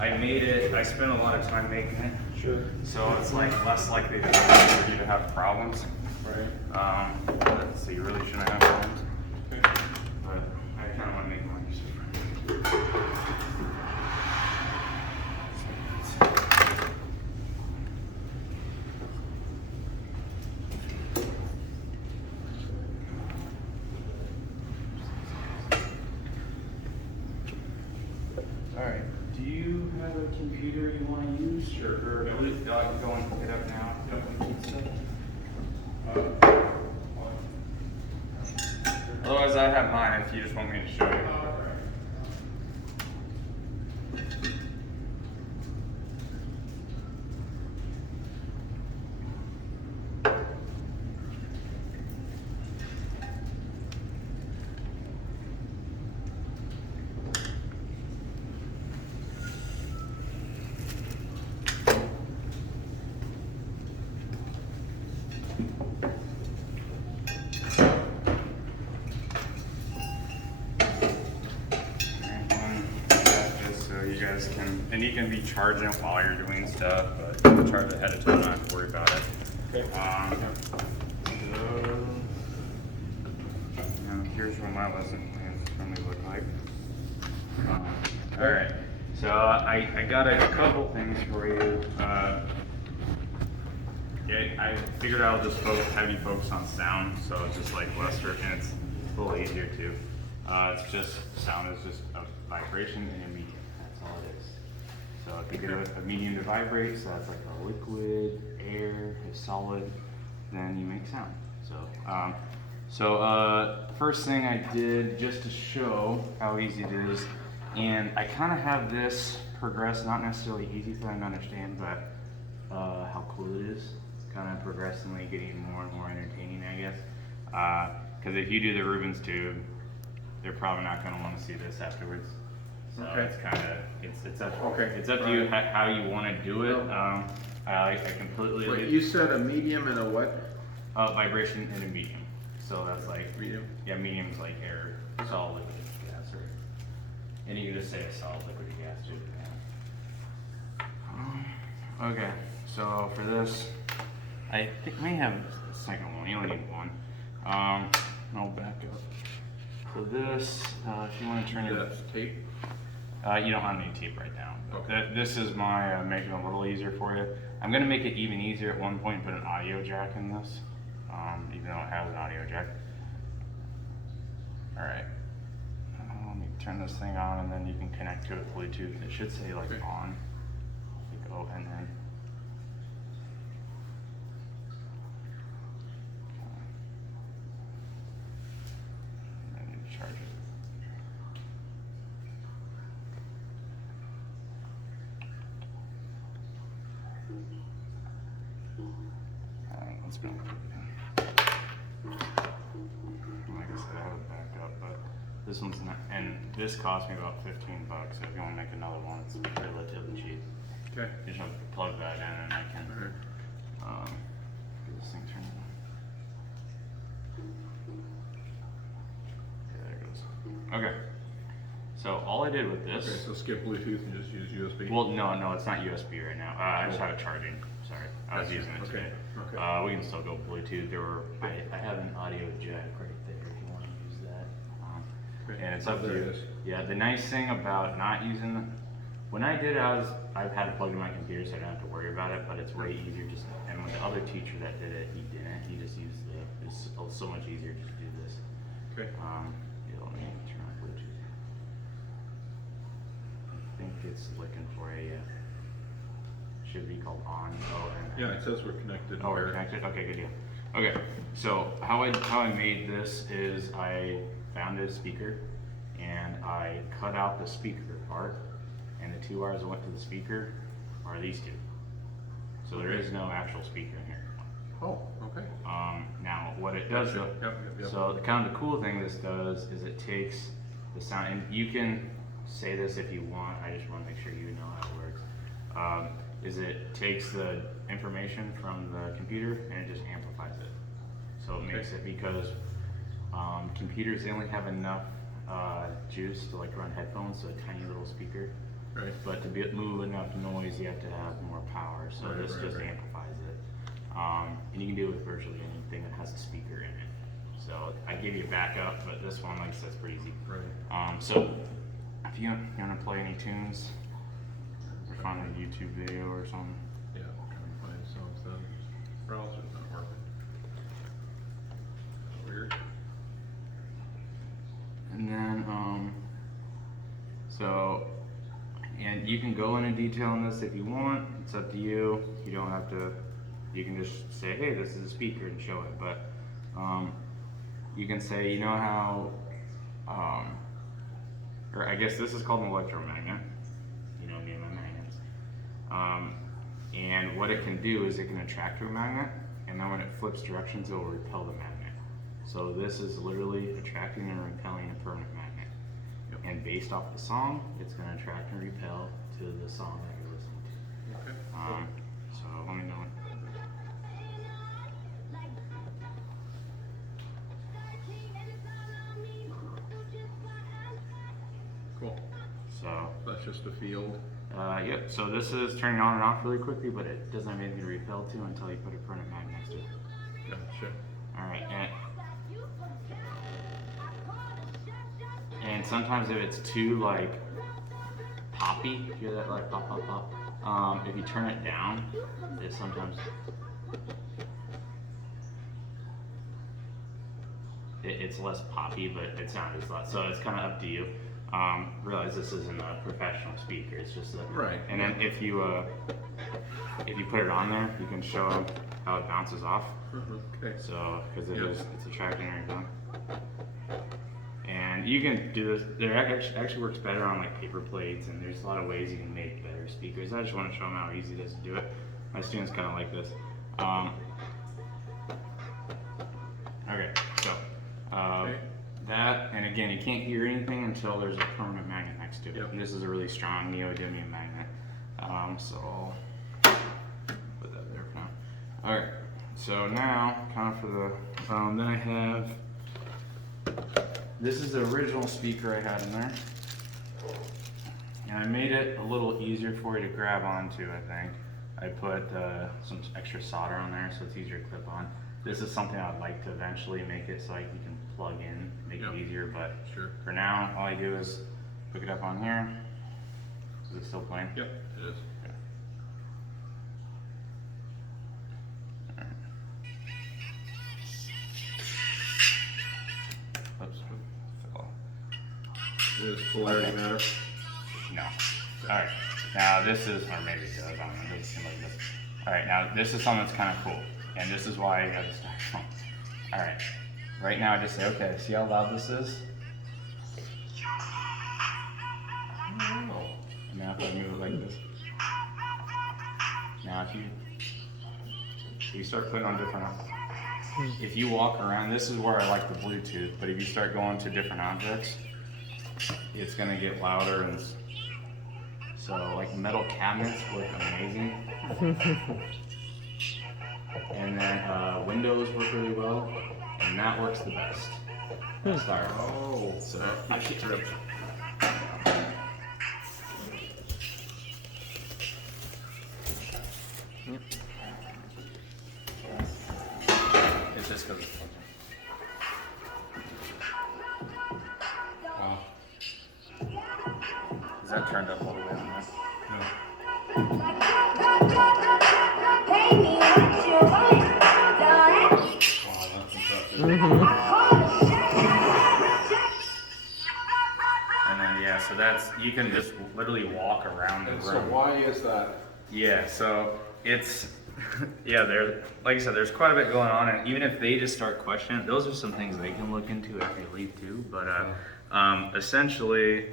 I made it, I spent a lot of time making it. Sure. So it's like less likely for you to have problems. Right. So you really shouldn't have problems. Okay. But I kind of want to make mine user friendly. Alright, do you have a computer you want to use? Sure. Or at least I can go and pick it up now. Otherwise, I have mine if you just want me to show you. You guys can, and you can be charging it while you're doing stuff, but you can charge it ahead of time, not have to worry about it. Okay. Here's what my lesson plans currently look like. All right, so I got a couple things for you. I figured I'll just have you focus on sound, so it's just like Lester, and it's a little easier too. It's just, sound is just a vibration in a medium. That's all it is. So if you get a medium to vibrate, so that's like a liquid, air, a solid, then you make sound. So, first thing I did just to show how easy it is, and I kind of have this progress, not necessarily easy for them to understand, but how cool it is. Kind of progressively getting more and more entertaining, I guess. Because if you do the Rubens tube, they're probably not going to want to see this afterwards. So Okay. it's kind of, it's up, Okay. it's up to you how you want to do it. I completely. Wait, you said a medium and a what? Vibration in a medium. So that's like Medium? Yeah, medium's like air, solid, liquid, gas, or and you can just say a solid, liquid, gas too. Yeah. Okay, so for this, I think I may have a second one. You only need one. I'll back up. So this, if you want to turn it. That's tape? You don't have any tape right now. Okay. This is my making it a little easier for you. I'm gonna make it even easier at one point. Put an audio jack in this, even though it has an audio jack. All right. Let me turn this thing on, and then you can connect to it Bluetooth. It should say like Okay. on. Like oh, and then. I need to charge it. Let's go. Like I said, I have it backed up, but this one's not, and this cost me about $15. So if you want to make another one, it's relatively cheap. Okay. You just have to plug that in, and I can Alright. get this thing turned on. Okay, there it goes. Okay. So all I did with this. Okay, so skip Bluetooth and just use USB? Well, no, it's not USB right now. I just have it charging. Sorry, I was using it Okay, today. okay. We can still go Bluetooth. I have an audio jack right there if you want to use that. Okay. And it's up to There you. it is. Yeah, the nice thing about not using when I did it, I've had it plugged in my computer, so I don't have to worry about it. But it's way easier just. And with the other teacher that did it, he didn't. He just used it's so much easier just to do this. Okay. Yeah, let me turn on Bluetooth. I think it's looking for a. Should be called on. Yeah, it says we're connected. Oh, we're connected? Okay, good deal. Okay, so how I made this is I found a speaker and I cut out the speaker part, and the 2 wires that went to the speaker are these two. So there is no actual speaker in here. Oh, okay. Now what it does though, Yep. so the kind of the cool thing this does is it takes the sound, and you can say this if you want, I just want to make sure you know how it works. Is it takes the information from the computer and it just amplifies it. So it makes it, because computers, they only have enough juice to like run headphones, so a tiny little speaker. Right. But to move enough noise, you have to have more power. So Right, this right, just right. amplifies it. And you can do it with virtually anything that has a speaker in it. So I gave you a backup, but this one, like I said, is pretty easy. Right. So if you want to play any tunes, or find a YouTube video or something. Yeah, I'm trying to find something. Browser's not working. Weird. And then, and you can go into detail on this if you want. It's up to you. You don't have to. You can just say, "Hey, this is a speaker," and show it. But you can say, you know how, or I guess this is called an electromagnet. You know me and my magnets. And what it can do is it can attract to a magnet, and then when it flips directions, it will repel the magnet. So this is literally attracting and repelling a permanent magnet. Yep. And based off the song, it's going to attract and repel to the song that you're listening to. Okay. So let me know. Cool. So, That's just a field. yep. So this is turning on and off really quickly, but it doesn't have anything to repel to until you put a permanent magnet next to it. Gotcha. All right. And sometimes if it's too like poppy, you hear that like pop pop pop. If you turn it down, it sometimes it's less poppy, but it sounds as loud. So it's kind of up to you. Realize this isn't a professional speaker; it's just a Right. And then if you put it on there, you can show them how it bounces off. Okay. So because Yep. it's attracting and everything. And you can do this. There actually works better on like paper plates, and there's a lot of ways you can make better speakers. I just want to show them how easy it is to do it. My students kind of like this. Okay, so Okay. that, and again, you can't hear anything until there's a permanent magnet next to it. Yep. And this is a really strong neodymium magnet. So I'll put that there for now. All right. So now, kind of for the, then I have. This is the original speaker I had in there. And I made it a little easier for you to grab onto, I think. I put some extra solder on there so it's easier to clip on. This is something I'd like to eventually make it so you can plug in, make Yep. it easier, but Sure. for now, all I do is hook it up on here. Is it still playing? Yep, it is. Oops. Fell. Does polarity matter? No. Alright. Now this is, or maybe it does, I don't know, it doesn't seem like this. Alright, now this is something that's kind of cool. And this is why I have this styrofoam. Alright. Right now I just say, okay, see how loud this is? Oh. And now if I move it like this. Now if you start putting on different, if you walk around, this is where I like the Bluetooth, but if you start going to different objects, it's gonna get louder and so like metal cabinets work amazing. And then windows work really well, and that works the best. Styrofoam. Oh. So that I keeps can't- dripping. It's just because it's plugged in. Wow. Is that turned up all the way on there? No. Wow, that's impressive. And then yeah, so that's, you can just literally walk around the And room. so why is that? Yeah, so it's, yeah, there, like I said, there's quite a bit going on, and even if they just start questioning, those are some things they can look into after you leave too. But essentially,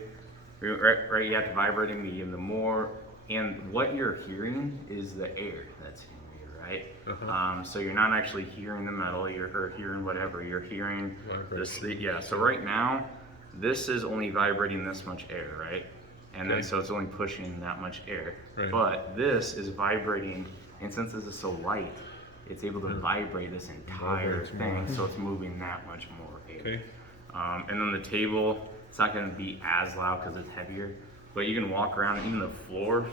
right, you have the vibrating medium. The more, and what you're hearing is the air that's in you, right? So you're not actually hearing the metal, or hearing whatever. You're hearing this. Yeah. So right now, this is only vibrating this much air, right? And then Okay. so it's only pushing that much air. Right. But this is vibrating, and since this is so light, it's able to vibrate this entire Vibrates more. thing, so it's moving that much more air. Okay. And then the table, it's not going to be as loud because it's heavier, but you can walk around, even the floor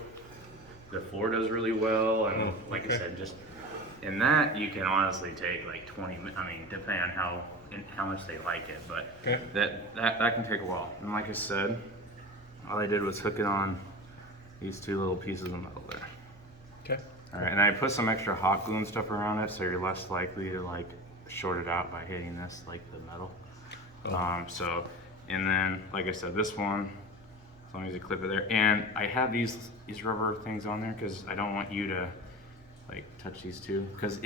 does really well, and like I said, just, and that you can honestly take like 20 minutes, I mean, depending on how much they like it, but that can take a while. And like I said, all I did was hook it on these two little pieces of metal there. Okay. All right, and I put some extra hot glue and stuff around it, so you're less likely to like short it out by hitting this, like the metal. So, and then, like I said, this one, as long as you clip it there, and I have these rubber things on there because I don't want you to like touch these two, because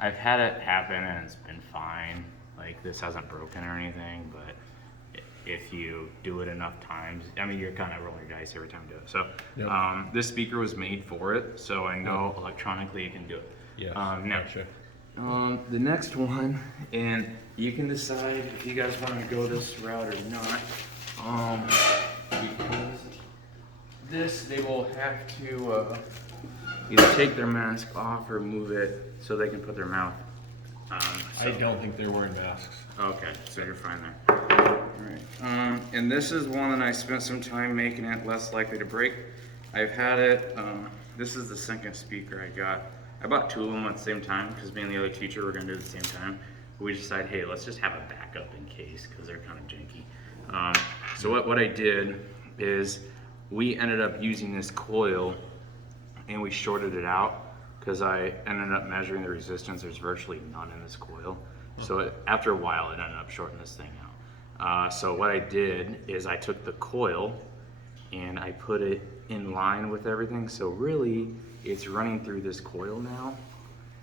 I've had it happen and it's been fine. Like this hasn't broken or anything, but if you do it enough times, I mean, you're kind of rolling your dice every time you do it. So, this speaker was made for it, so I know electronically you can do it. Yeah. Now, Gotcha. the next one, and you can decide if you guys want to go this route or not. Because this, they will have to either take their mask off or move it so they can put their mouth. I don't think they're wearing masks. Okay, so you're fine there. Alright, and this is one that I spent some time making it less likely to break. I've had it, this is the second speaker I got. I bought two of them at the same time because me and the other teacher were going to do it at the same time. We decided, hey, let's just have a backup in case, because they're kind of janky. So what I did is we ended up using this coil and we shorted it out because I ended up measuring the resistance. There's virtually none in this coil. So after a while, it ended up shorting this thing out. So what I did is I took the coil and I put it in line with everything. So really, it's running through this coil now,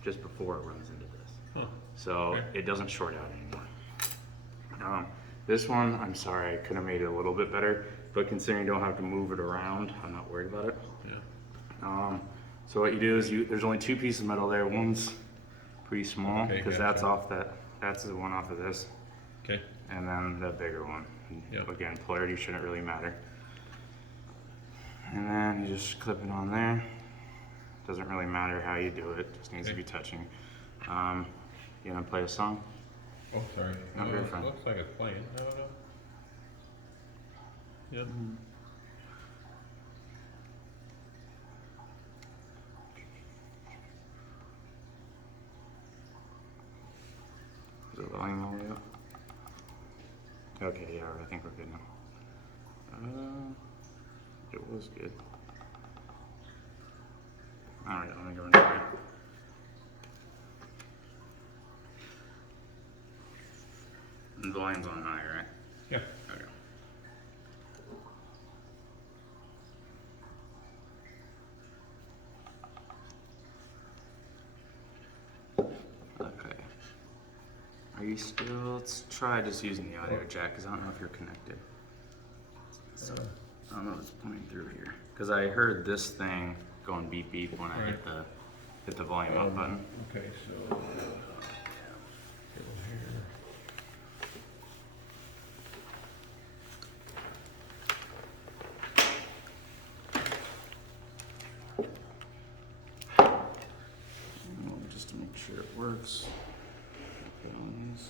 just before it runs into this. So it doesn't short out anymore. This one, I'm sorry, I could have made it a little bit better, but considering you don't have to move it around, I'm not worried about it. So what you do is there's only two pieces of metal there. One's pretty small because that's the one off of this. Okay. And then the bigger one. Again, polarity shouldn't really matter. And then you just clip it on there. Doesn't really matter how you do it, just needs to be touching. You gonna play a song? Oh, sorry. No, you're fine. Looks like it's playing. I don't know. Yep. Is it volume all the way up? Okay, yeah, I think we're good now. It was good. Alright, let me go and try it. And the volume's on high, right? Yeah. Okay. Okay. Are you still? Let's try just using the audio jack because I don't know if you're connected. So, I don't know if it's pointing through here because I heard this thing going beep beep when I hit the volume up button. Okay, so just to make sure it works. Okay, on these.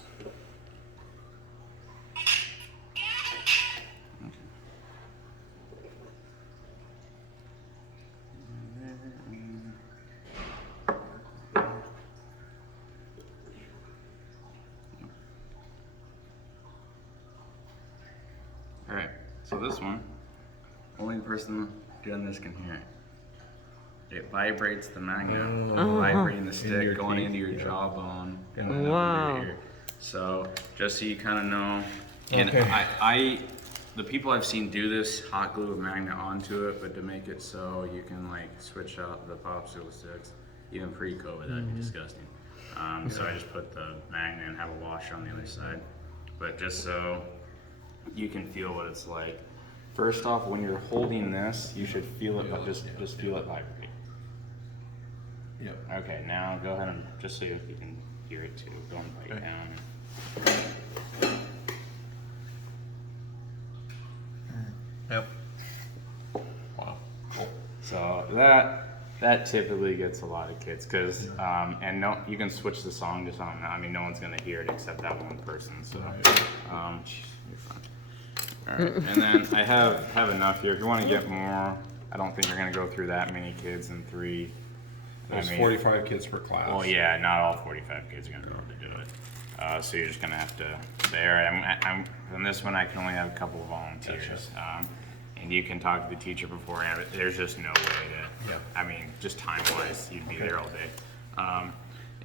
Alright, so this one, only the person doing this can hear it. It vibrates the magnet, vibrating the stick, going into your jawbone, and then up into your ear. So, just so you kind of know, and the people I've seen do this, hot glue a magnet onto it, but to make it so you can like switch out the popsicle sticks, even pre-COVID, that'd be disgusting. So I just put the magnet and have a washer on the other side. But just so you can feel what it's like. First off, when you're holding this, you should feel it, just feel it vibrate. Yep. Okay, now go ahead and just so you can hear it too. Go and bite down. Yep. Wow. Cool. So that typically gets a lot of kids because and no, you can switch the song just on. I mean, no one's gonna hear it except that one person. So, you're fine. Alright, and then I have enough here. If you want to get more, I don't think you're gonna go through that many kids in 3. There's I mean, 45 kids per class. well, yeah, not all 45 kids are gonna be able to do it. So you're just gonna have to say, all right, I'm on this one. I can only have a couple of volunteers, and you can talk to the teacher beforehand. But there's just no way to. Yeah. I mean, just time-wise, you'd be there all day.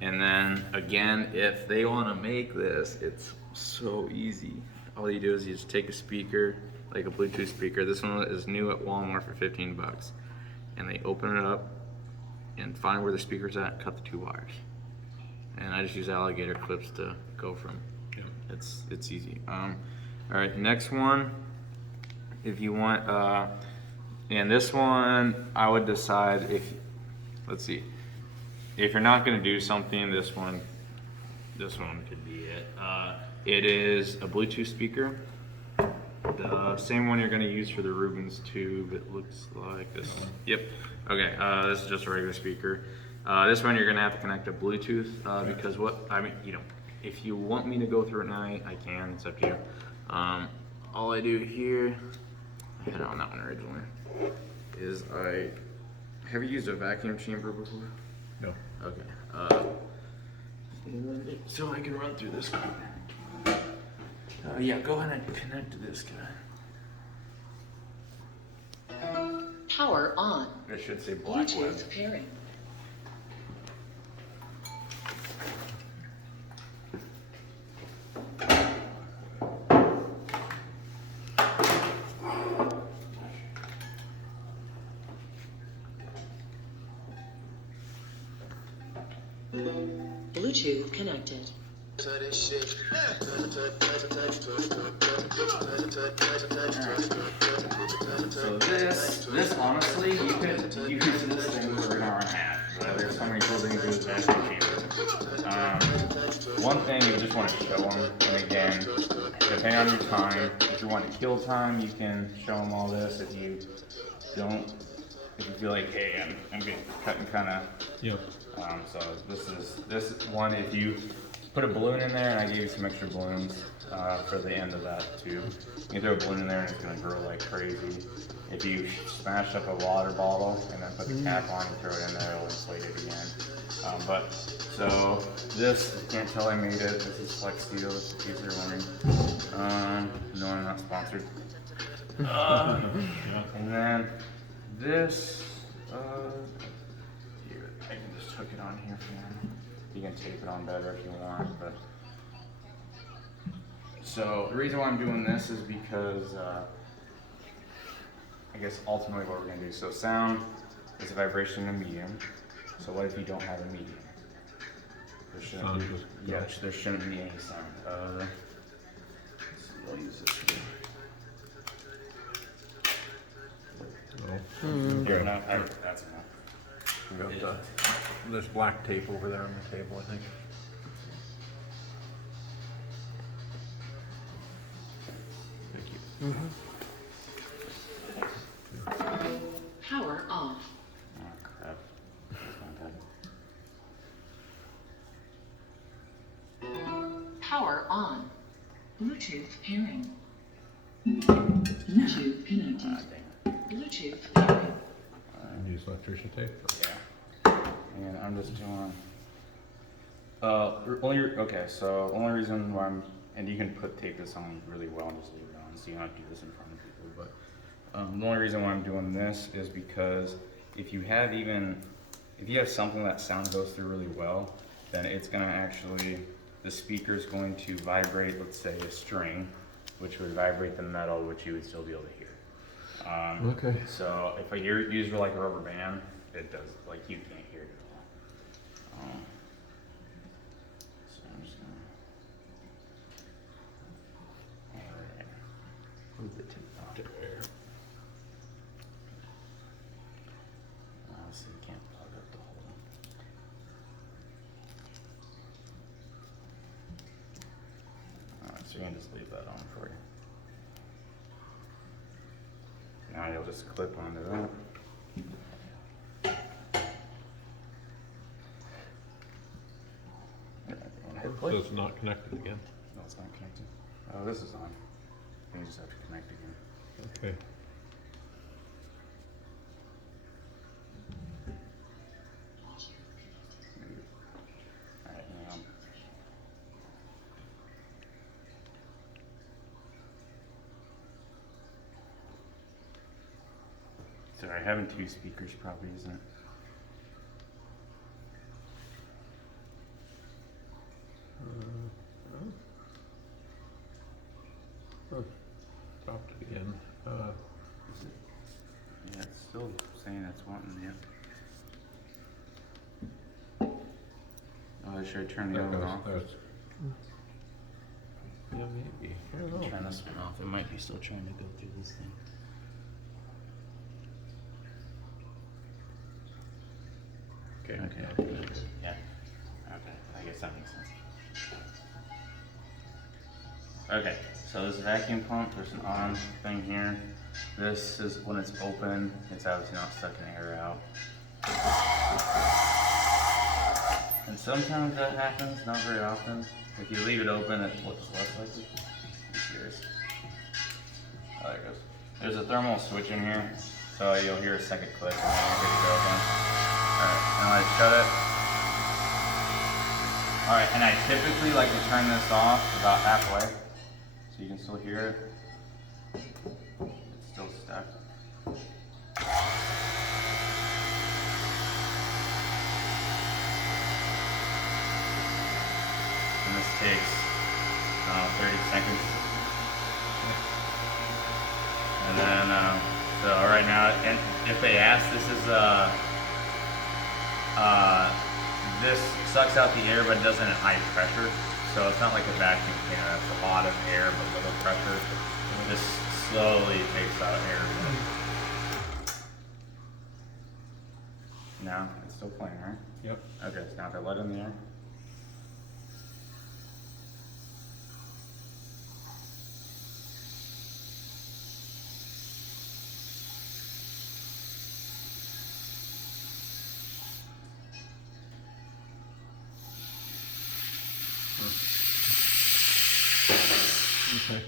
And then again, if they want to make this, it's so easy. All you do is you just take a speaker, like a Bluetooth speaker. This one is new at Walmart for 15 bucks, and they open it up and find where the speaker's at, cut the 2 wires. And I just use alligator clips to go from. Yeah. It's easy. All right, next one. If you want, and this one, I would decide if, let's see, if you're not gonna do something, this one could be it. It is a Bluetooth speaker. The same one you're gonna use for the Rubens tube. It looks like this. Yep. Okay. This is just a regular speaker. This one you're gonna have to connect to Bluetooth because if you want me to go through it now, I can. It's up to you. All I do here, I had it on that one originally, is have you used a vacuum chamber before? No. Okay. So I can run through this one. Yeah, go ahead and connect to this guy. Power on. It should say black web. Bluetooth pairing. Bluetooth connected. So this honestly, you could use this thing for an hour and a half. But there's so many cool things to do with vacuum chamber. One thing you just want to show them, and again, depending on your time, if you want to kill time, you can show them all this. If you don't, if you feel like, hey, I'm getting cutting kind of. Yep. So this one, if you put a balloon in there, and I gave you some extra balloons for the end of that too. You can throw a balloon in there and it's gonna grow like crazy. If you smash up a water bottle and then put the cap on and throw it in there, it'll inflate it again. So this, you can't tell I made it. This is Flex Steel, this is Teaser Learning. No, I'm not sponsored. And then this, here, I can just hook it on here for now. You can tape it on better if you want, but. So the reason why I'm doing this is because I guess ultimately what we're gonna do. So sound is a vibration in a medium. So what if you don't have a medium? There shouldn't be, there shouldn't be any sound. I'll use this here. Here, no, that's enough. There's black tape over there on the table, I think. Thank you. Power off. Oh crap. Power on. Bluetooth pairing. Bluetooth connected. Bluetooth pairing. Use electrician tape? Yeah. And I'm just doing. Okay, so the only reason why and you can tape this on really well and just leave it on, so you don't have to do this in front of people. But the only reason why I'm doing this is because if you have something that sound goes through really well, then it's gonna actually, the speaker is going to vibrate, let's say a string, which would vibrate the metal, which you would still be able to hear. Okay. So if I use like a rubber band, it does, like you can't hear it at all. So I'm just gonna. Alright. Move the tip off. So you can't plug up the hole. Alright, so you can just leave that on for you. Now you'll just clip onto that. So it's not connected again. No, it's not connected. Oh, this is on. You just have to connect again. Okay. Alright, now. Sorry, having two speakers probably isn't. Stopped again. Is it? Yeah, it's still saying it's wanting it. Oh, should I turn the other one off? Yeah, maybe. I don't know. Turn this one off. It might be still trying to go through this thing. Okay. Okay. Yeah. Okay. I guess that makes sense. Okay. So this vacuum pump, there's an on thing here. This is when it's open. It's obviously not sucking air out. And sometimes that happens, not very often. If you leave it open, it looks less likely. Be curious. Oh, there it goes. There's a thermal switch in here, so you'll hear a second click and then you're good to go again. Alright, now I shut it. Alright, and I typically like to turn this off about halfway, so you can still hear it. It's still stuck. And this takes 30 seconds. And then, so right now, and if they ask, this sucks out the air, but it doesn't at high pressure. So it's not like a vacuum cleaner. That's a lot of air, but little pressure. This slowly takes out air. Now it's still playing, right? Yep. Okay, so now if I let in the air. Okay.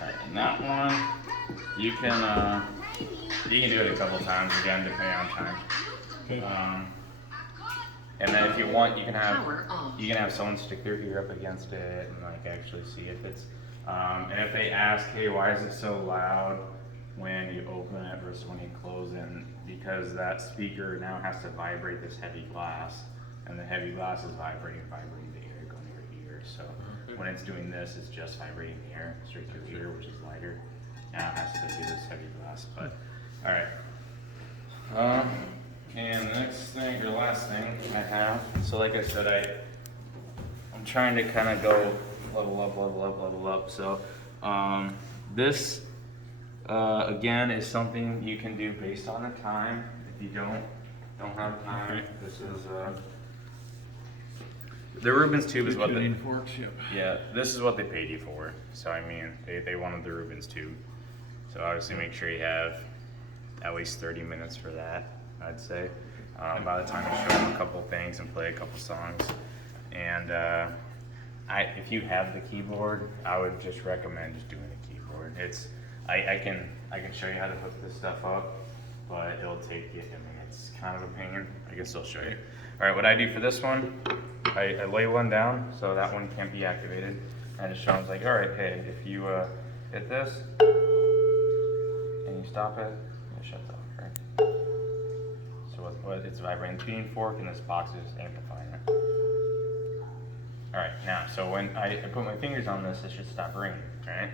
Alright, and that one, you can do it a couple times again, depending on time. Okay. And then if you want, you can Power off. have someone stick their ear up against it and like actually see if it's. And if they ask, hey, why is it so loud when you open it versus when you close it? And because that speaker now has to vibrate this heavy glass, and the heavy glass is vibrating the air going to your ear. So when it's doing this, it's just vibrating the air straight through the ear, which is lighter. Now it has to do this heavy glass. But all right. And the next thing, or last thing I have, so like I said, I'm trying to kind of go level up. So this, again, is something you can do based on the time. If you don't have time, this is, the Rubens tube is what Tuning forks, yep. yeah, this is what they paid you for. So I mean, they wanted the Rubens tube. So obviously make sure you have at least 30 minutes for that, I'd say. By the time you show them a couple things and play a couple songs. And if you have the keyboard, I would just recommend just doing the keyboard. I can show you how to hook this stuff up, but it'll take you, I mean, it's kind of a pain. I guess I'll show you. All right, what I do for this one, I lay one down, so that one can't be activated. And it shows like, all right, hey, if you hit this, and you stop it, it shuts off, right? So what it's vibrating tuning fork, and this box is amplifying it. All right, now, so when I put my fingers on this, it should stop ringing, right?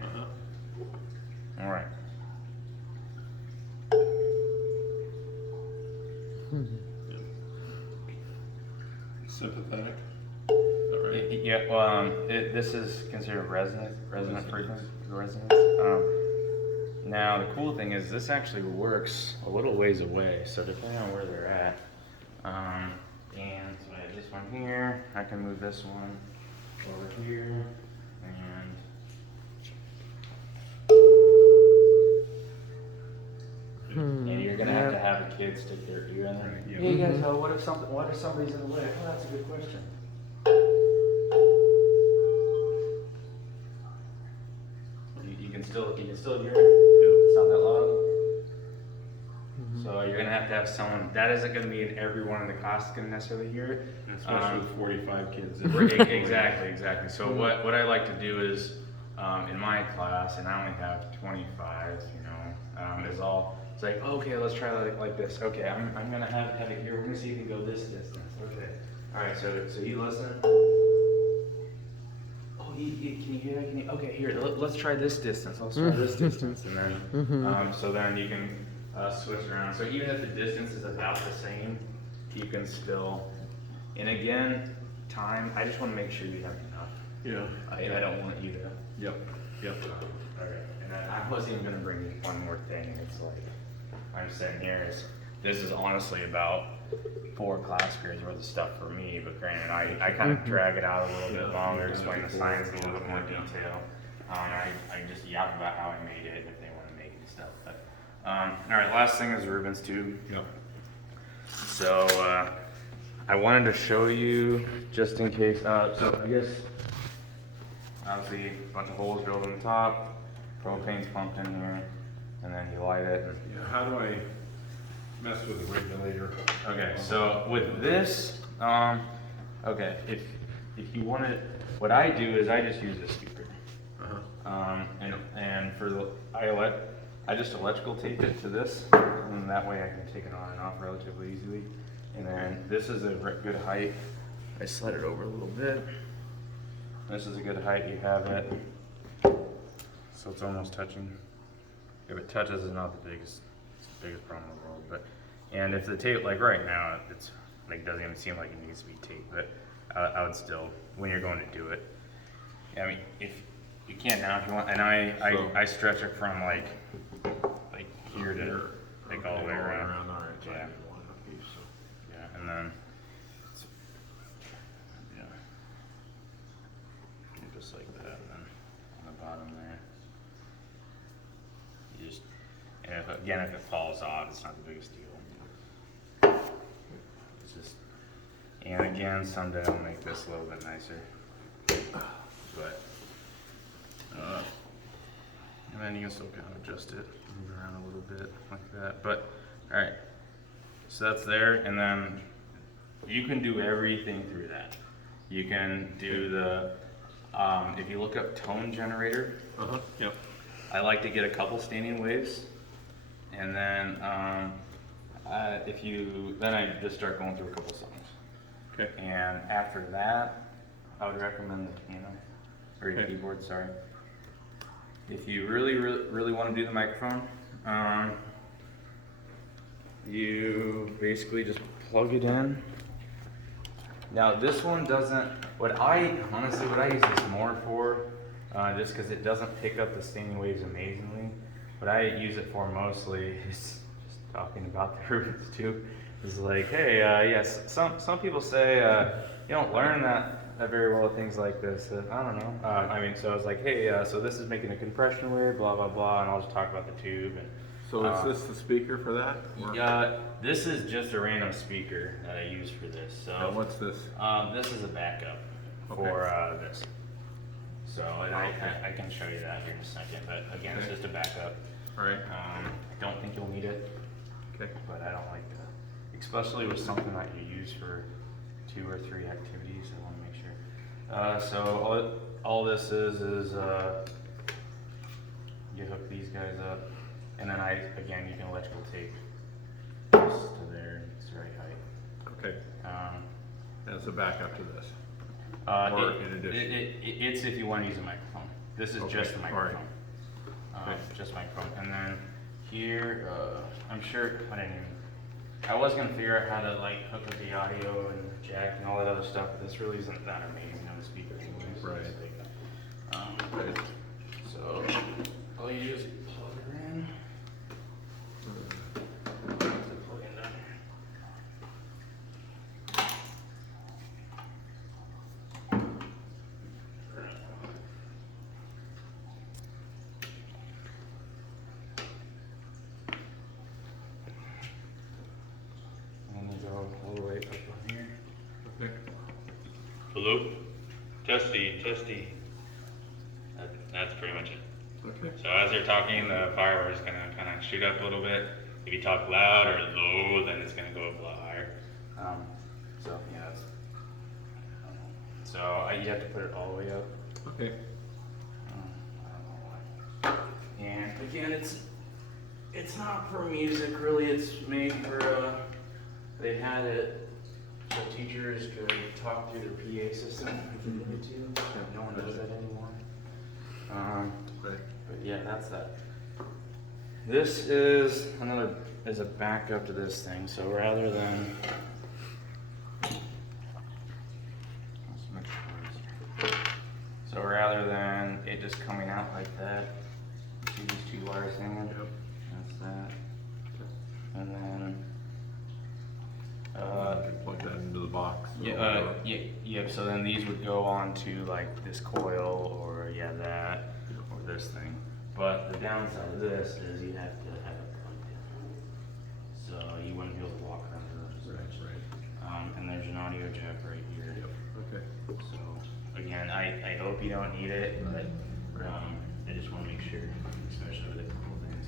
All right. Sympathetic. Is that right? Yeah, well, this is considered resonant frequency, resonance. Now, the cool thing is this actually works a little ways away, so depending on where they're at. And so I have this one here, I can move this one over here, and you're gonna have to have a kids stick their ear in there. Right, yeah. Hey guys, what if somebody's in the way? Oh, that's a good question. You can still hear it. It's not that loud. So you're gonna have to have someone that isn't gonna be in every one of the classes gonna necessarily hear it. Especially with 45 kids. Exactly. So what I like to do is, in my class, and I only have 25, is all, it's like, okay, let's try like this. Okay, I'm gonna have it here. We're gonna see if you can go this distance. Okay. All right. So you listen. Oh, can you hear that? Okay, here. Let's try this distance. Let's try this distance, and then so then you can switch around. So even if the distance is about the same, you can still. And again, time. I just want to make sure you have enough. Yeah. I don't want you to. Yep. Okay. And then I wasn't even gonna bring you one more thing. It's like I'm sitting here. This is honestly about 4 class periods worth of stuff for me. But granted, I kind of drag it out a little bit longer, explain the science in a little bit more detail. I just yap about how I made it if they want to make it and stuff. But all right, last thing is Rubens tube. Yep. So I wanted to show you just in case. So I guess obviously a bunch of holes drilled on the top, propane's pumped in here, and then you light it. Yeah, how do I mess with the regulator? Okay, so with this, okay, if you want it, what I do is I just use a speaker. And for the I just electrical tape it to this, and that way I can take it on and off relatively easily. And then this is a good height. I slide it over a little bit. This is a good height. You have it, so it's almost touching. If it touches, it's not the biggest problem in the world. But and if the tape, like right now, it's like doesn't even seem like it needs to be taped. But I would still, when you're going to do it, I mean, if you can now, if you want, and I stretch it from like here to like all the way around. All right. So I Yeah. need one piece, so. Yeah, and then yeah, just like that. And then on the bottom there, you just and if it falls off, it's not the biggest deal. It's just and again, someday I'll make this a little bit nicer, but. And then you can still kind of adjust it, move around a little bit like that. But all right, so that's there, and then you can do everything through that. You can do the if you look up tone generator. Yep. I like to get a couple standing waves, and then then I just start going through a couple songs. Okay. And after that, I would recommend the piano or the Okay. keyboard. Sorry. If you really want to do the microphone, you basically just plug it in. Now this one doesn't. What I use this more for, just because it doesn't pick up the standing waves amazingly. What I use it for mostly is just talking about the Rubens tube. Is like, hey, yes, some people say you don't learn that very well at things like this. I don't know. So I was like, hey, so this is making a compression wave, blah blah blah, and I'll just talk about the tube. And So is this the speaker for that? Or- this is just a random speaker that I use for this. So And what's this? this is a backup for this. So and I can show you that here in a second. But again, it's Okay. just a backup. All right. I don't think you'll need it, Okay. but I don't like to, especially with something that you use for 2 or 3 activities. I want to make sure. So all this is you hook these guys up, and then you can electrical tape this to there. It's the right height. Okay. As a backup to this. Or in addition. it's if you want to use a microphone. This is Okay, just a all right. microphone. Okay. Just microphone. And then here, I'm sure I was gonna figure out how to like hook up the audio and jack and all that other stuff, but this really isn't that amazing on the speakers anyway. So Right. it's like, Right. so all you do is plug her in. Plug in down here. Hello? Testy, testy. That's pretty much it. Okay. So as you're talking, the fireworks is gonna kind of shoot up a little bit. If you talk loud or low, then it's gonna go up a lot higher. So yeah, that's. So you have to put it all the way up. Okay. I don't know why. And again, it's not for music really. It's made for. They had it so teachers could talk through their PA system if they needed to. No one does that anymore. Right. But yeah, that's that. This is a backup to this thing. So rather than it just coming out like that, see these two wires hanging? Yep. That's that. And then You can plug that into the box. yep. So then these would go on to like this coil or that or this thing. But the downside of this is you have to have it plugged in. So you wouldn't be able to walk around those. Right. And there's an audio jack right here. Yep. Okay. So again, I hope you don't need it, but I just want to make sure, especially with the cool things.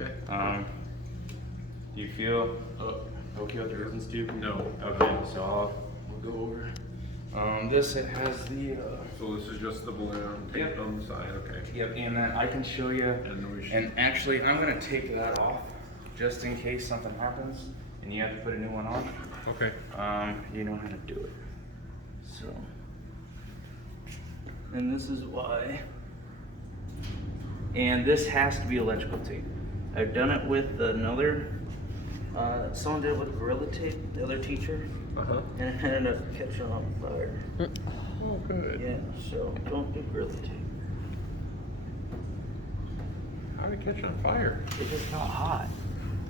Okay. Do you feel okay with the resistance tube? No. Okay, so we'll go over. This it has the. So this is just the balloon taped on the side. Okay. Yep, and then I can show you. And we should. And actually, I'm gonna take that off just in case something happens and you have to put a new one on. Okay. You know how to do it. So, and this is why. And this has to be electrical tape. I've done it with another. Someone did it with Gorilla Tape, the other teacher, and it ended up catching on fire. Oh, good. Yeah, so don't do Gorilla Tape. How did it catch on fire? It just got hot.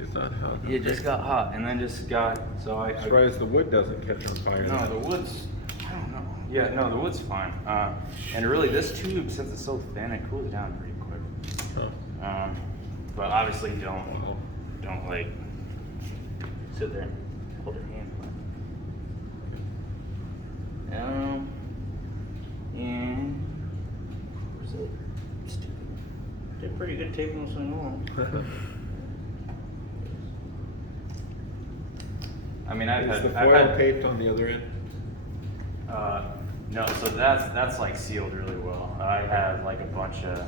Is that how? It just got hot, and then just got so I. Surprised the wood doesn't catch on fire. No, the wood's. I don't know. Yeah, no, the wood's fine. And really, this tube, since it's so thin, it cools down pretty quick. Huh. But obviously, don't like sit there and hold your hand. And where's it? Did pretty good taping this thing on. I mean, Is the foil taped on the other end? No, so that's like sealed really well. I have like a bunch of.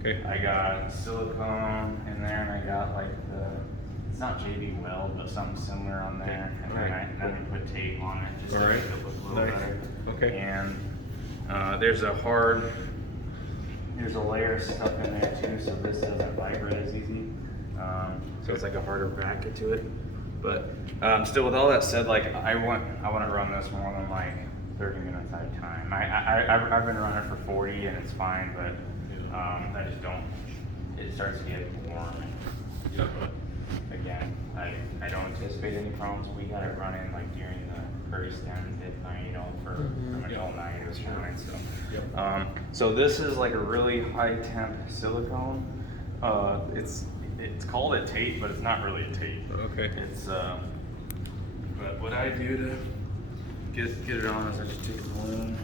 Okay. I got silicone in there, and I got like it's not JB Weld, but something similar on there, and then I put tape on it just to make it look a little better. Okay. And there's a layer of stuff in there too, so this doesn't vibrate as easy. So it's like a harder bracket to it. But still, with all that said, like I want to run this more than like 30 minutes at a time. I've been running it for 40 and it's fine, but I just don't. It starts to get warm. And, again, I don't anticipate any problems. We got it running like during the Prairie Stem midnight, for pretty much all night. It was fine. So, so this is like a really high temp silicone. It's called a tape, but it's not really a tape. Okay. It's but what I do to get it on is I just take a balloon.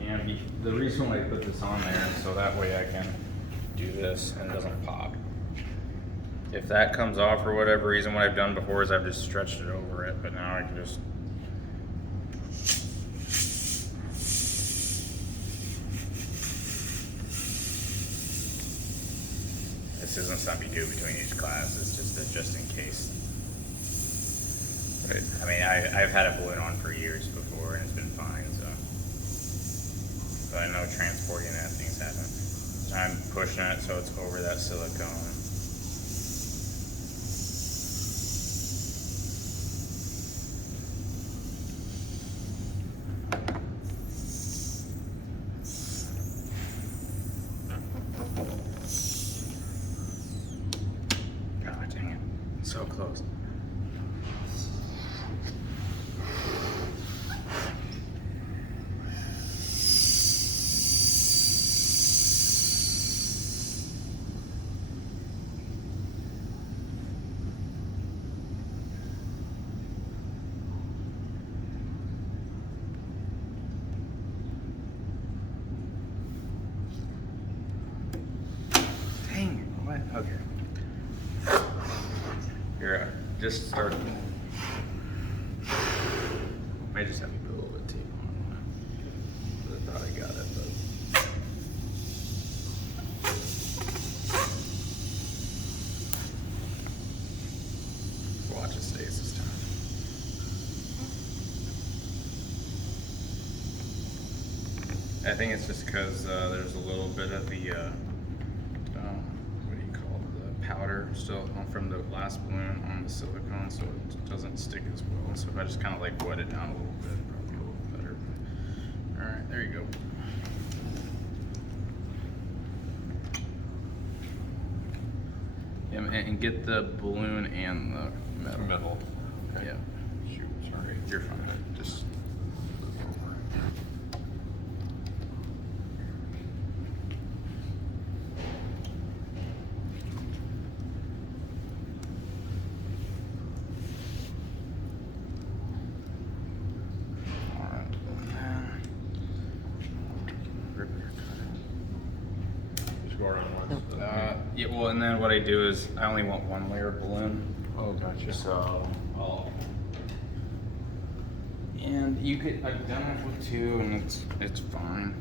And the reason why I put this on there is so that way I can do this and it doesn't pop. If that comes off for whatever reason, what I've done before is I've just stretched it over it, but now I can just. This isn't something you do between each class, it's just in case. Right. I mean, I've had a balloon on for years before and it's been fine, so. But I know transporting that thing's happened. I'm pushing it so it's over that silicone. God dang it. So close. Here, just start. Might just have to put a little bit of tape on it. But I thought I got it, but. Watch it stays this time. I think it's just because there's a little bit of the what do you call it, the powder still from the last balloon on the silicone, so it doesn't stick as well. So if I just kind of like wet it down a little bit, probably a little better. All right, there you go. Yeah, and get the balloon and the metal. Metal. Okay. Yeah. Shoot, sorry. You're fine. Just. Alright, and then rip your Just go around once. cut. Yeah, well, and then what I do is I only want one layer of balloon. Oh, gotcha. So and you could, I've done it with two and it's fine,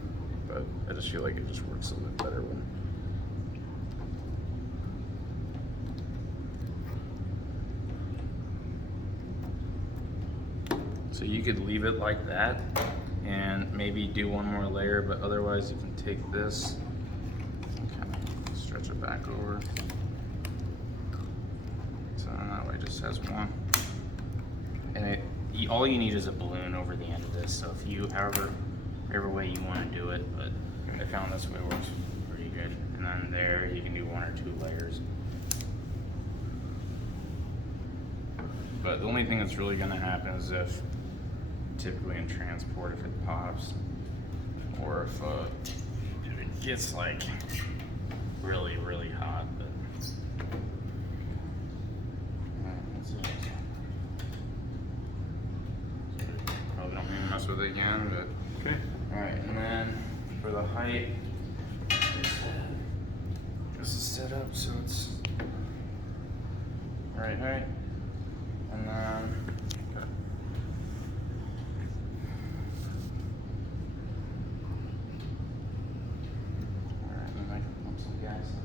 but I just feel like it just works a little bit better when. So you could leave it like that and maybe do one more layer, but otherwise you can take this and kind of stretch it back over. So that way it just has one. And all you need is a balloon over the end of this. So if you, however way you want to do it, but I found this way works pretty good. And then there you can do one or two layers. But the only thing that's really going to happen is if, typically in transport, if it pops, or if it gets like really, really hot. But that's it. Probably don't mean to mess with it again, but Okay. alright, and then for the height, this is set up so it's right, and then okay. Alright, and then I can put some gas in.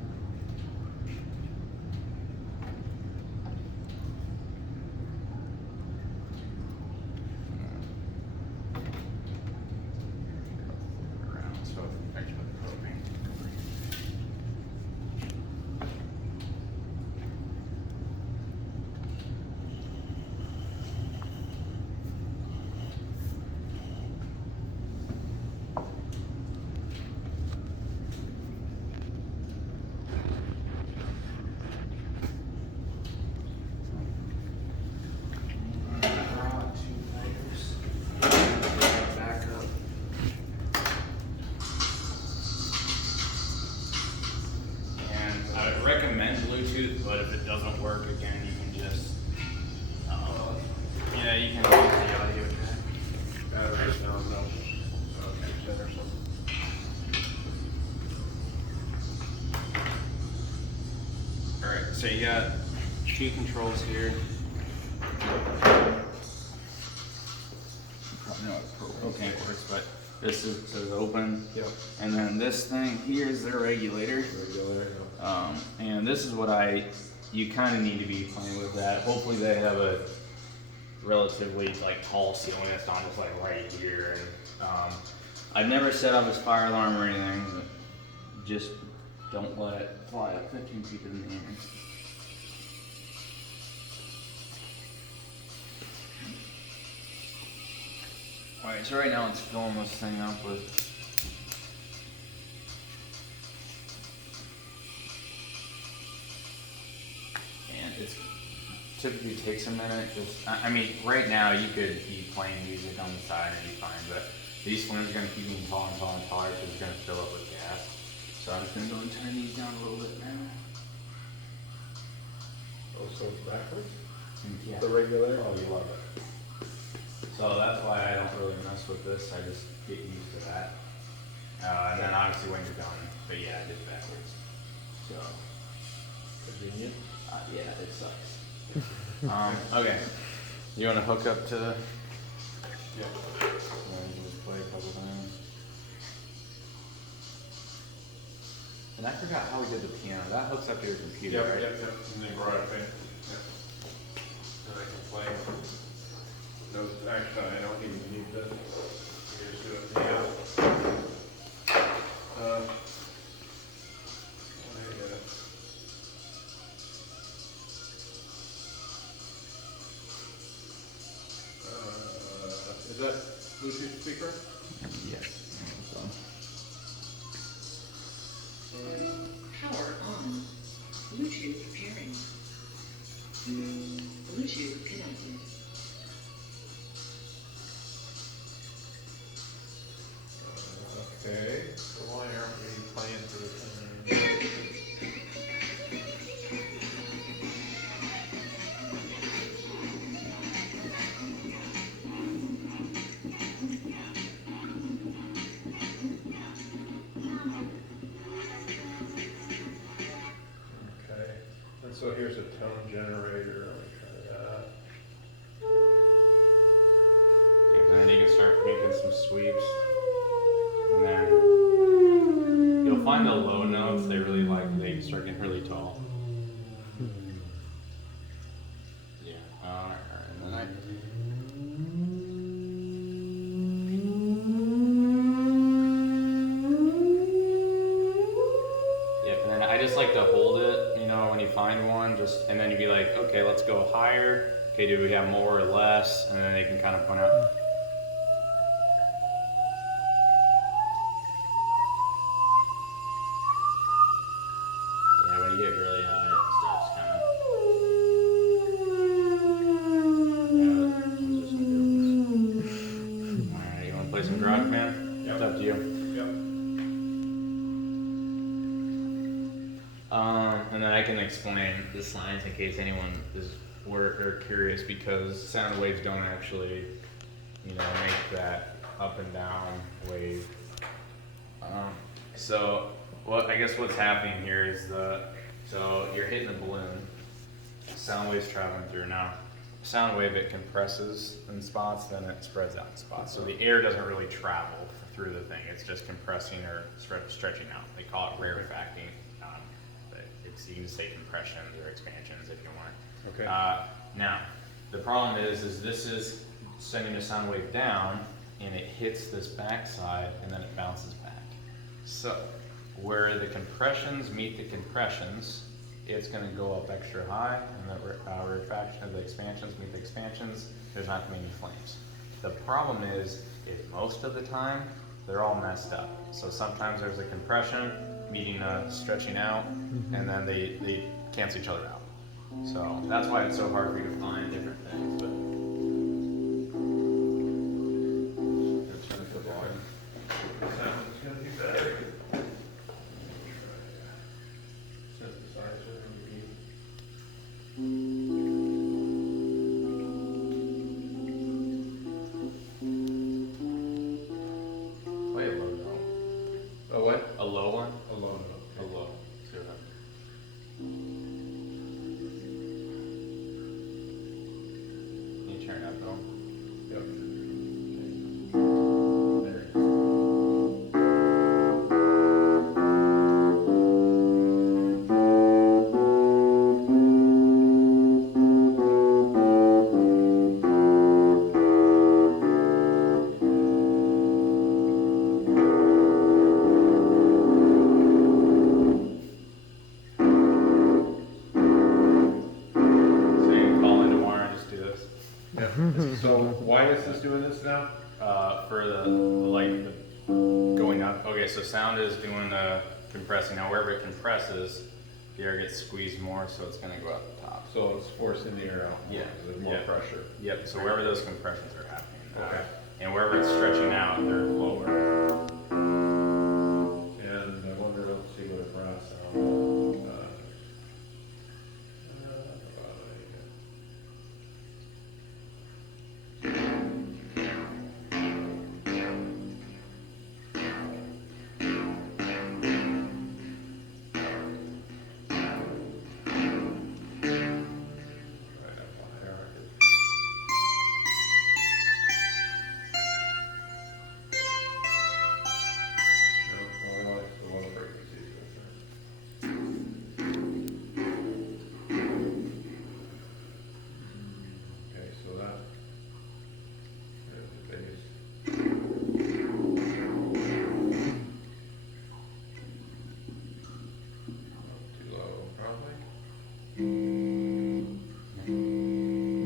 Around, so actually the propane. Back up. And I would recommend Bluetooth, but if it doesn't work, again, you can just, yeah, you can use the audio jack. Batteries now, no. Or something. Alright, so you got two controls here. You probably know how propane works, but this is says open. Yep. And then this thing here is the regulator. Regular, And this is what you kind of need to be playing with that. Hopefully they have a relatively like tall ceiling that's not just like right here. And I've never set up this fire alarm or anything, but just don't let it fly up 15 feet in the air. Alright, so right now it's filling this thing up with it's typically takes a minute. Just, I mean, right now you could be playing music on the side and be fine, but these flames are going to keep getting taller and taller and taller because it's going to fill up with gas. So I'm just going to go and turn these down a little bit now. Oh, so it's backwards? Yeah. The regular? Oh, you love it. So that's why I don't really mess with this. I just get used to that. And then obviously when you're done, but yeah, I did it backwards. So, Convenient. yeah, it sucks. Okay. You want to hook up to? Yep. Just play a couple times. And I forgot how we did the piano. That hooks up to your computer, Yep, right? yep, yep, and then brought it in. Yep. And I can play. Those, actually, I don't even need this. You just do it now. There you go. Is that Bluetooth speaker? Yeah. Power on. Bluetooth pairing. Bluetooth connected. Okay, so why aren't we playing for the same? Okay, and so here's a tone generator, let me try that. Yeah, but then you can start making some sweeps. And then you'll find the low notes, they start getting really tall. Yeah, alright, and then Yep, and then I just like to hold it, when you find one, and then you'd be like, okay, let's go higher. Okay, do we have more or less? And then they can kind of point out. Yeah, when you get really high, it starts kind of. Alright, you want to play some Grok, man? Yep. It's up to you. Yep. And then I can explain the science in case anyone is or curious, because sound waves don't actually, make that up and down wave. So I guess what's happening here is so you're hitting the balloon, sound waves traveling through. Now, sound wave, it compresses in spots, then it spreads out in spots. So the air doesn't really travel through the thing; it's just compressing or stretching out. They call it rarefacting. You can say compressions or expansions if you want. Okay. Now, the problem is this is sending a sound wave down, and it hits this backside, and then it bounces back. So, where the compressions meet the compressions, it's going to go up extra high, and the rarefaction of the expansions meet the expansions. There's not going to be any flames. The problem is most of the time they're all messed up. So sometimes there's a compression meeting a stretching out, and then they cancel each other out. So that's why it's so hard for you to find different things. But Turn up the volume. Sound's gonna be better. Synthesizer, maybe. play a low note. Oh, what? A low one? A low note. A low. Let's do that. Can you turn it up though? Yep. There it is. So you can call in tomorrow and just do this. Yeah. So why is this doing this now? For the going up. Okay, so sound is doing the compressing. Now wherever it compresses, the air gets squeezed more, so it's gonna go out the top. So it's forcing the air out. Yeah. There's more Yeah. pressure. Yep. So wherever those compressions are happening, Okay. and wherever it's stretching out, they're lower. And I wonder, let's see what a brass sound.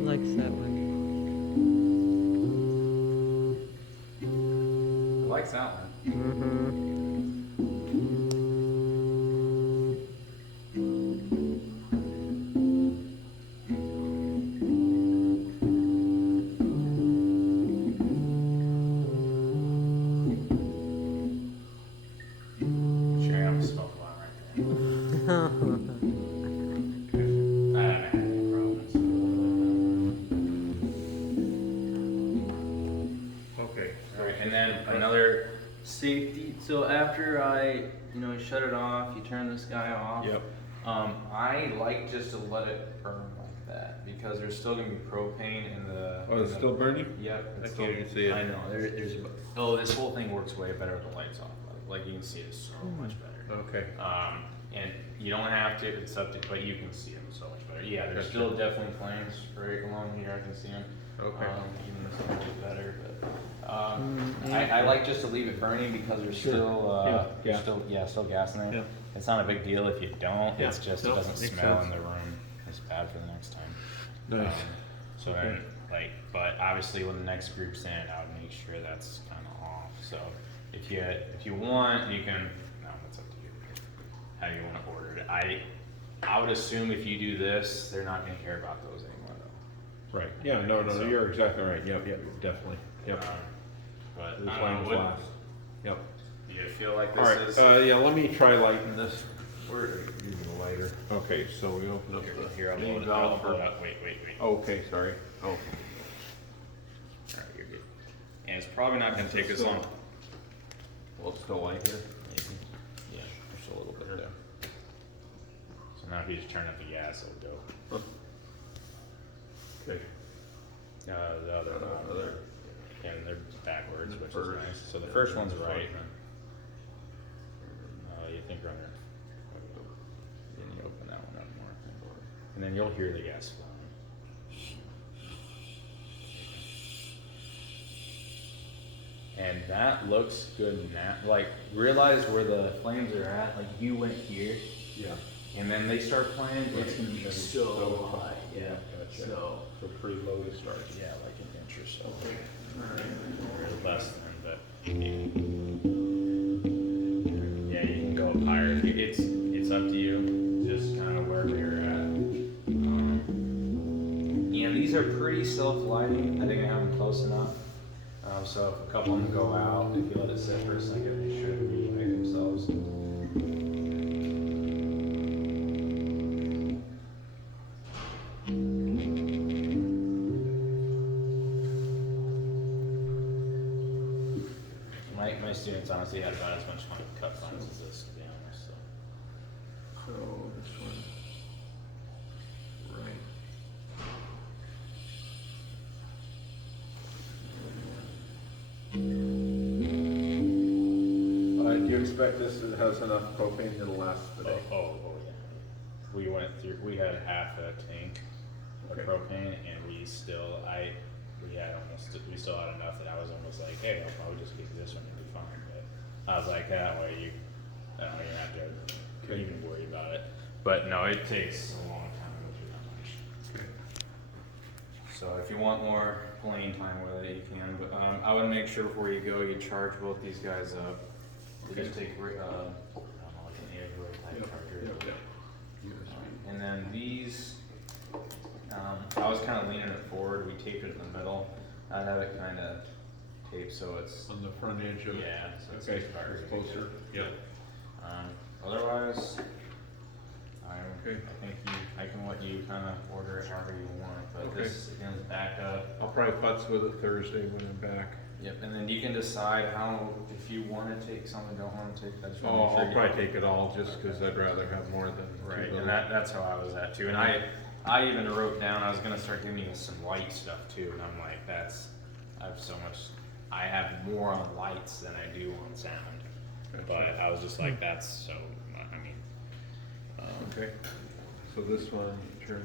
likes that one. Likes that one. Mm-hmm. Sure, I'm smoke a lot right there. I haven't had any problems. Okay. Alright, and then another safety, so after I, shut it off, you turn this guy off. Yep. I like just to let it burn like that, because there's still gonna be propane in the. Oh, it's still burning? Yep. I it's can't still- even see it. I know, this whole thing works way better with the lights off, like you can see it so much better. Okay. And you don't have to, it's up to, but you can see them so much better. Yeah, there's Gotcha. still definitely flames right along here, I can see them. Okay. Even so much better, but, I like just to leave it burning because there's still, Yeah. still gas in there. Yeah. It's not a big deal if you don't, Yeah. it's just, it No, doesn't makes smell sense. in the room. It's bad for the next time. Nice. So Okay. then, but obviously when the next group's in, I would make sure that's kinda off, so if you want, you can, no, that's up to you. How you wanna order it. I would assume if you do this, they're not gonna care about those anymore though. Right, yeah, no, So- you're exactly right, yep, definitely, yep. But, The I don't flames know, last. Yep. do you feel like Alright, this is? yeah, let me try lighting this. Where, give me the lighter. Okay, so we open up the. Here, I'll main load it valve for- up, wait. Okay, sorry. Oh, Alright, you're good. And it's probably not gonna take us long. well, it's still light here. Maybe. Yeah, Just a little bit there. so now if you just turn up the gas, it'll go. Okay. The other one, Other. and they're backwards, which is First. nice. So the Yeah, first one's first right. one. You think runner. Then you open that one up more, and then you'll hear the gas flowing. And that looks good now. Like realize where the flames are at. Like you went here, Yeah. and then they start playing. It's gonna be so high. Yeah. Gotcha. So. So pretty low to start. Yeah, like an inch or so. Or less than, but yeah, you can go up higher. It's up to you. Just kind of wherever you're at. And these are pretty self-lighting. I think I have them close enough. So if a couple of them go out, if you let it sit for a second, they should relight themselves. My students honestly had about as much fun with cut lines as this, to be honest. So. So this one. Right. Do you expect this has enough propane that'll last the day? Oh, yeah. We went through, we had half a tank of Okay. propane and we still had enough that I was almost like, hey, I'll probably just keep this one and be fine. But I was like, that way you don't have to Okay. even worry about it. But no, it takes a long time to go through that much. Okay. So if you want more playing time with it, you can. But I would make sure before you go, you charge both these guys up. You just take, I don't know, like an Android type charger. And then these, I was kind of leaning it forward. We taped it in the middle. I'd have it kind of taped so it's, On the front edge of it? yeah, so it's Okay, part closer, yep. Otherwise, I Okay. think I can let you kind of order it however you want, but Okay. this again is back up. I'll probably putz with it Thursday when I'm back. Yep, and then you can decide how, if you want to take some or don't want to take, that's. Oh, I'll probably take it all, just cause I'd rather have more than. Right, two and that's how I was at too, and I even wrote down, I was gonna start giving you some light stuff too, and I'm like, I have more on lights than I do on sound. Gotcha. But I was just like, that's so, I mean. Okay, so this one, turn.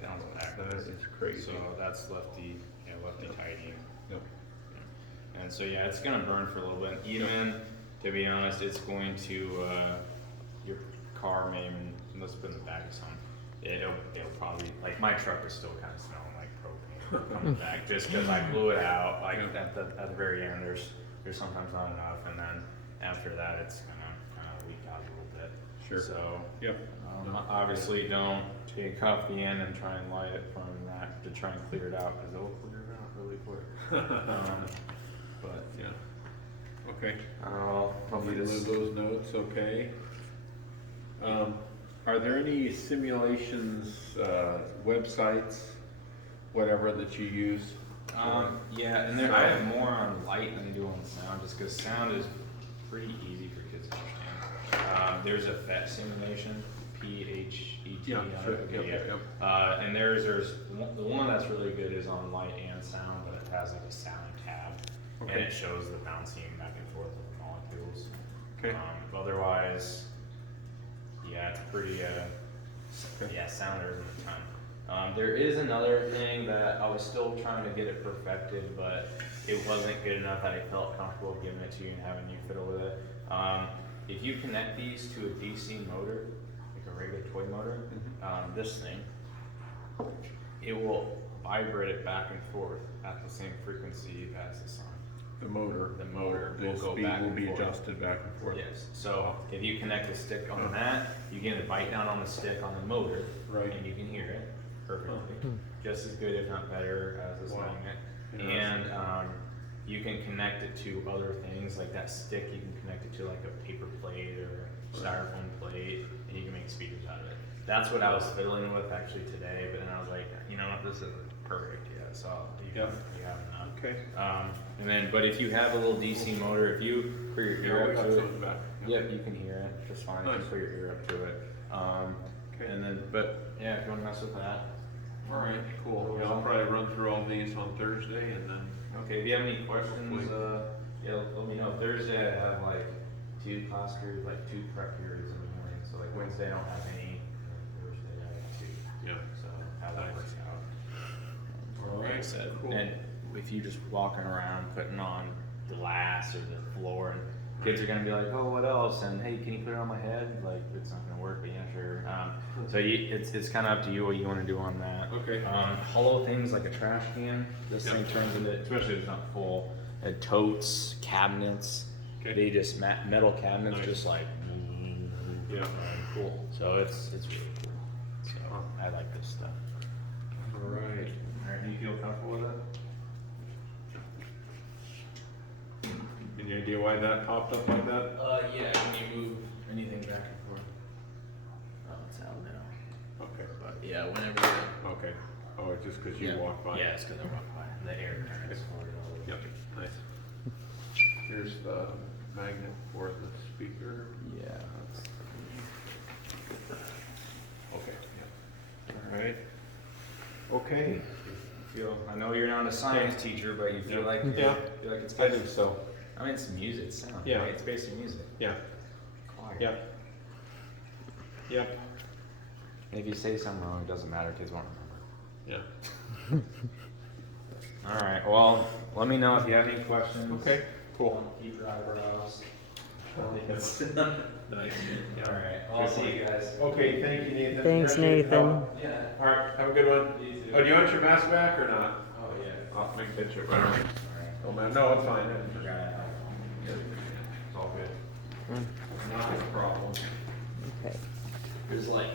Down the back. That is crazy. So that's lefty tighty. Yep. And so, yeah, it's gonna burn for a little bit. Even, to be honest, it's going to, your car may even, let's put in the back of some, it'll probably, like, my truck is still kind of smelling like propane coming back, just because I blew it out, like, at the very end, there's sometimes not enough, and then after that, it's gonna leak out a little bit. Sure. So, Yep. obviously don't take off the end and try and light it from that to try and clear it out, because it'll clear it out really quick. But, Yeah. Okay. hopefully You this. leave those notes, okay. Are there any simulations, websites, whatever that you use? Yeah, and there, I have more on light than I do on sound, just because sound is pretty easy for kids to understand. There's a PhET simulation, PHET. Yeah, sure. Yep. And there's the one that's really good is on light and sound, but it has like a sound tab, and Okay. it shows the bouncing back and forth of the molecules. Okay. Otherwise, yeah, it's pretty. Yeah, sound there isn't a ton. There is another thing that I was still trying to get it perfected, but it wasn't good enough that I felt comfortable giving it to you and having you fiddle with it. If you connect these to a DC motor, like a regular toy motor, this thing, it will vibrate it back and forth at the same frequency as the sun. The motor. The motor The will go speed back will and be forth. adjusted back and forth. Yes, so if you connect a stick on that, you get a bite down on the stick on the motor. Right. And you can hear it perfectly, just as good if not better as this Wow. magnet. Interesting. And you can connect it to other things, like that stick, you can connect it to like a paper plate or a styrofoam plate, and you can make speakers out of it. That's what I was fiddling with actually today, but then I was like, you know what, this isn't perfect yet, so you have enough. Okay. And then, but if you have a little DC motor, if you put your Yeah, ear we up got to some it, back. yep, you can hear it just fine. If Nice. you put your ear up to it. Okay. And then, but yeah, if you want to mess with that. All right, cool. Yeah, I'll probably run through all these on Thursday and then. Okay, if you have any questions, Hopefully. yeah, let me know. Thursday I have like 2 class periods, like 2 prep periods in the morning. So like Wednesday I don't have any, and Thursday I have 2. Yeah. So how that Nice. works out. All Like I right, said, cool. and if you just walking around putting on the glass or the floor, and kids are gonna be like, oh, what else? And hey, can you put it on my head? Like, it's not gonna work, but yeah, sure. So it's kind of up to you what you want to do on that. Okay. Hollow things like a trash can. This Yep. thing turns into, especially if it's not full. Totes, cabinets. Okay. They just metal cabinets, Nice. just like. Yeah. Cool. So it's really cool. So I like this stuff. All right. All right, do you feel comfortable with it? Any idea why that popped up like that? Yeah, when you move anything back and forth. Oh, it's out now. Okay. But yeah, whenever you. Okay. Oh, it's just because you walked by. Yeah, it's because I walked by. The air turns forward all the way. Yep, nice. Here's the magnet for the speaker. Yeah. Okay, yeah. All right. Okay. I know you're not a science teacher, but you feel like Yeah. feel like it's I good. think so. I mean, it's music, it's sound. Yeah. Right? It's basically music. Yeah. Choir. Yep. Yep. And if you say something wrong, it doesn't matter. Kids won't remember. Yeah. All right. Well, let me know if you have any questions. Okay, cool. Keep your eyebrows. Nice. All right. I'll see you guys. Okay, thank you, Nathan. Thanks, Appreciate your Nathan. help. Yeah. All right, have a good one. You too. Oh, do you want your mask back or not? Oh yeah. I'll make a picture. All right. Oh man, no, it's fine. Forgot. It's all good. Not a problem. Okay. There's like